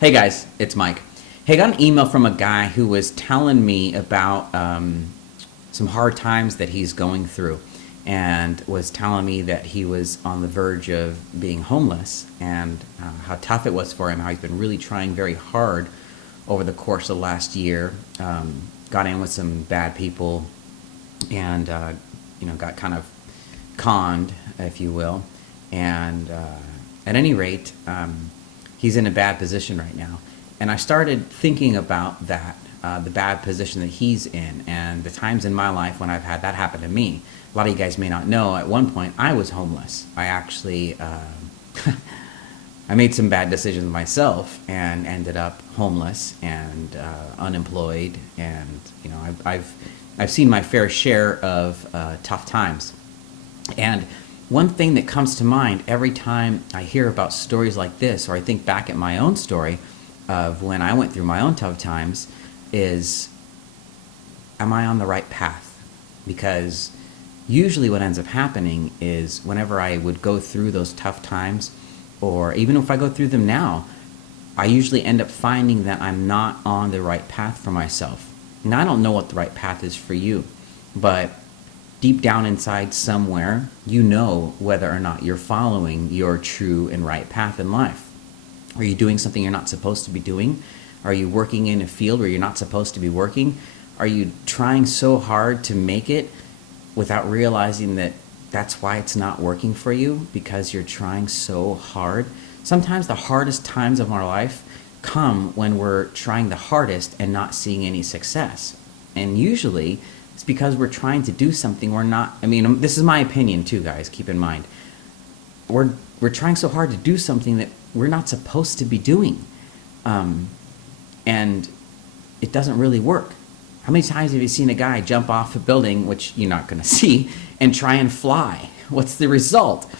Hey guys, it's Mike. Hey, I got an email from a guy who was telling me about some hard times that he's going through, and was telling me that he was on the verge of being homeless, and how tough it was for him, how he's been really trying very hard over the course of the last year. Got in with some bad people, and got kind of conned, if you will. And at any rate, he's in a bad position right now. And I started thinking about that, the bad position that he's in, and the times in my life when I've had that happen to me. A lot of you guys may not know, at one point I was homeless. I actually, I made some bad decisions myself and ended up homeless and unemployed. And I've seen my fair share of tough times. And one thing that comes to mind every time I hear about stories like this, or I think back at my own story of when I went through my own tough times, is, am I on the right path? Because usually what ends up happening is whenever I would go through those tough times, or even if I go through them now, I usually end up finding that I'm not on the right path for myself. Now, I don't know what the right path is for you, but deep down inside somewhere, you know whether or not you're following your true and right path in life. Are you doing something you're not supposed to be doing? Are you working in a field where you're not supposed to be working? Are you trying so hard to make it without realizing that that's why it's not working for you, because you're trying so hard? Sometimes the hardest times of our life come when we're trying the hardest and not seeing any success. And usually it's because we're trying to do something we're not. I mean, this is my opinion too, guys. Keep in mind, we're trying so hard to do something that we're not supposed to be doing, and it doesn't really work. How many times have you seen a guy jump off a building, which you're not going to see, and try and fly? What's the result?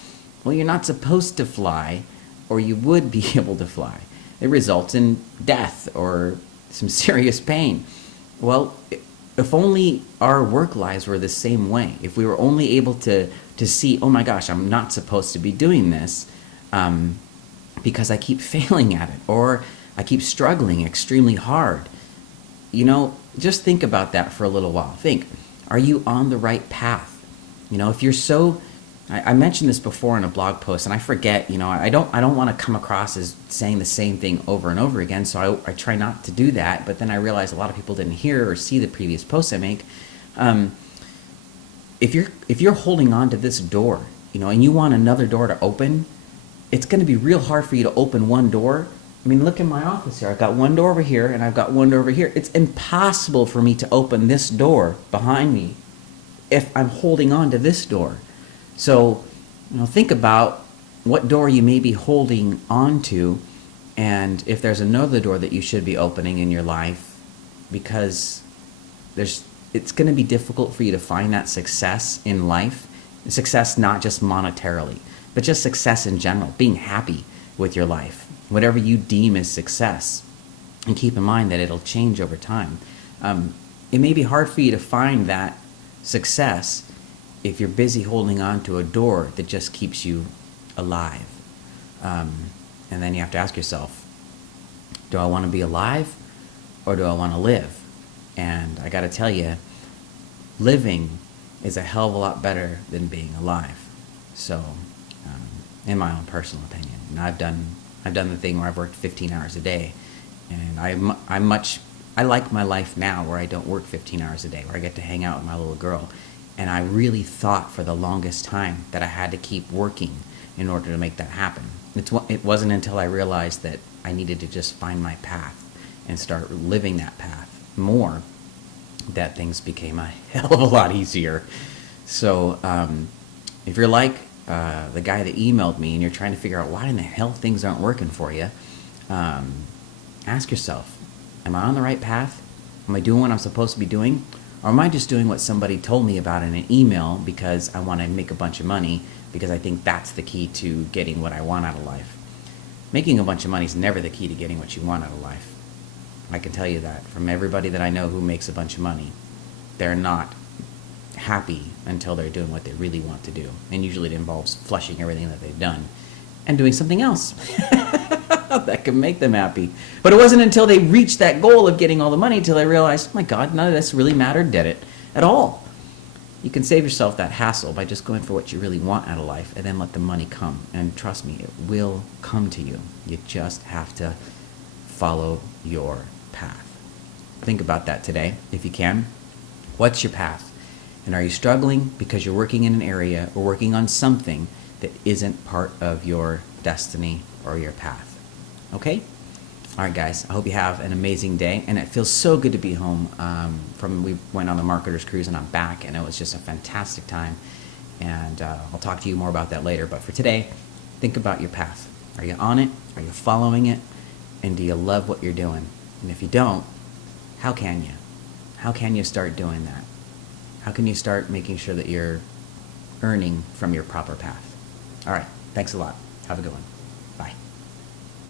Well, you're not supposed to fly, or you would be able to fly. It results in death or some serious pain. Well, if only our work lives were the same way. If we were only able to see, oh my gosh, I'm not supposed to be doing this because I keep failing at it, or I keep struggling extremely hard. Just think about that for a little while. Think, are you on the right path? If you're so, I mentioned this before in a blog post, and I forget, I don't want to come across as saying the same thing over and over again, so I try not to do that. But then I realize a lot of people didn't hear or see the previous posts I make. If you're holding on to this door, and you want another door to open, it's going to be real hard for you to open one door. I mean, look in my office here. I've got one door over here, and I've got one door over here. It's impossible for me to open this door behind me if I'm holding on to this door. So, think about what door you may be holding on to, and if there's another door that you should be opening in your life, because it's going to be difficult for you to find that success in life. Success not just monetarily, but just success in general, being happy with your life, whatever you deem as success. And keep in mind that it'll change over time. It may be hard for you to find that success if you're busy holding on to a door that just keeps you alive. And then you have to ask yourself, do I want to be alive, or do I want to live? And I got to tell you, living is a hell of a lot better than being alive. So, in my own personal opinion, and I've done the thing where I've worked 15 hours a day, and I like my life now where I don't work 15 hours a day, where I get to hang out with my little girl. And I really thought for the longest time that I had to keep working in order to make that happen. It wasn't until I realized that I needed to just find my path and start living that path more that things became a hell of a lot easier. So if you're like the guy that emailed me and you're trying to figure out why in the hell things aren't working for you, ask yourself, am I on the right path? Am I doing what I'm supposed to be doing? Or am I just doing what somebody told me about in an email because I want to make a bunch of money, because I think that's the key to getting what I want out of life? Making a bunch of money is never the key to getting what you want out of life. I can tell you that from everybody that I know who makes a bunch of money. They're not happy until they're doing what they really want to do. And usually it involves flushing everything that they've done and doing something else. that can make them happy. But it wasn't until they reached that goal of getting all the money till they realized, oh my God, none of this really mattered, did it? At all. You can save yourself that hassle by just going for what you really want out of life and then let the money come. And trust me, it will come to you. You just have to follow your path. Think about that today, if you can. What's your path? And are you struggling because you're working in an area or working on something that isn't part of your destiny or your path? Okay? All right, guys, I hope you have an amazing day. And it feels so good to be home. We went on the Marketers Cruise, and I'm back, and it was just a fantastic time. And I'll talk to you more about that later. But for today, think about your path. Are you on it? Are you following it? And do you love what you're doing? And if you don't, how can you? How can you start doing that? How can you start making sure that you're earning from your proper path? All right, thanks a lot. Have a good one.